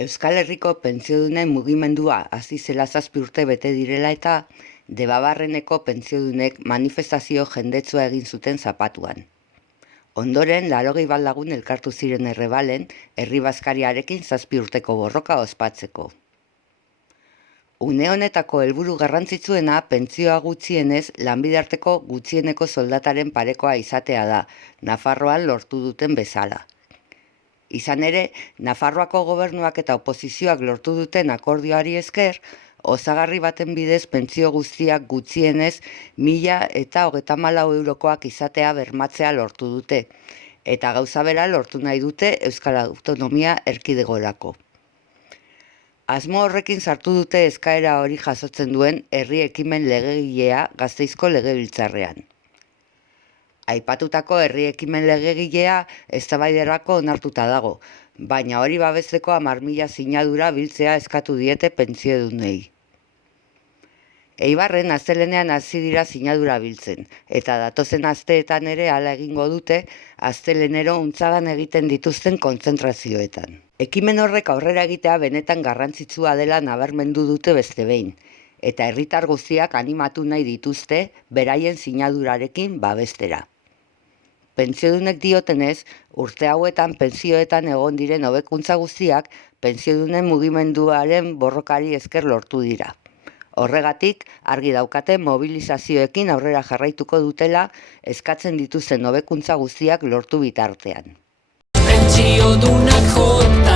Euskal Herriko pentsiodunen mugimendua hasi zela 7 urte bete direla eta Debabarreneko pentsiodunek manifestazio jendetsua egin zuten zapatuan. Ondoren, 80 lagun elkartu ziren Errebalen, herri bazkariarekin 7 urteko borroka ospatzeko. Une honetako helburu garrantzitsuena pentsioa gutxienez lanbide-arteko gutxieneko soldataren parekoa izatea da, Nafarroan lortu duten bezala. Izan ere, Nafarroako gobernuak eta oposizioak lortu duten akordioari esker, osagarri baten bidez pentsio guztiak gutxienez 1.034 eurokoak izatea bermatzea lortu dute, eta gauza bera lortu nahi dute Euskal Autonomia Erkidegorako. Asmo horrekin sartu dute eskaera hori jasotzen duen herri ekimen legegilea Gasteizko Legebiltzarrean. Aipatutako herri ekimen legegilea eztabaidarako onartuta dago, baina hori babesteko 10.000 sinadura biltzea eskatu diete pentsiodunei. Eibarren astelehenean hasi dira sinadura biltzen, eta datozen asteetan ere hala egingo dute astelehenero Untzagan egiten dituzten kontzentrazioetan. Ekimen horrek aurrera egitea benetan garrantzitsua dela nabarmendu dute beste behin, eta herritar guztiak animatu nahi dituzte beraien sinadurarekin babestera. Pentsiodunek diotenez, urte hauetan pentsioetan egon diren hobekuntza guztiak pentsiodunen mugimenduaren borrokari esker lortu dira. Horregatik, argi daukate mobilizazioekin aurrera jarraituko dutela eskatzen dituzten hobekuntza guztiak lortu bitartean. Pentsiodunak jota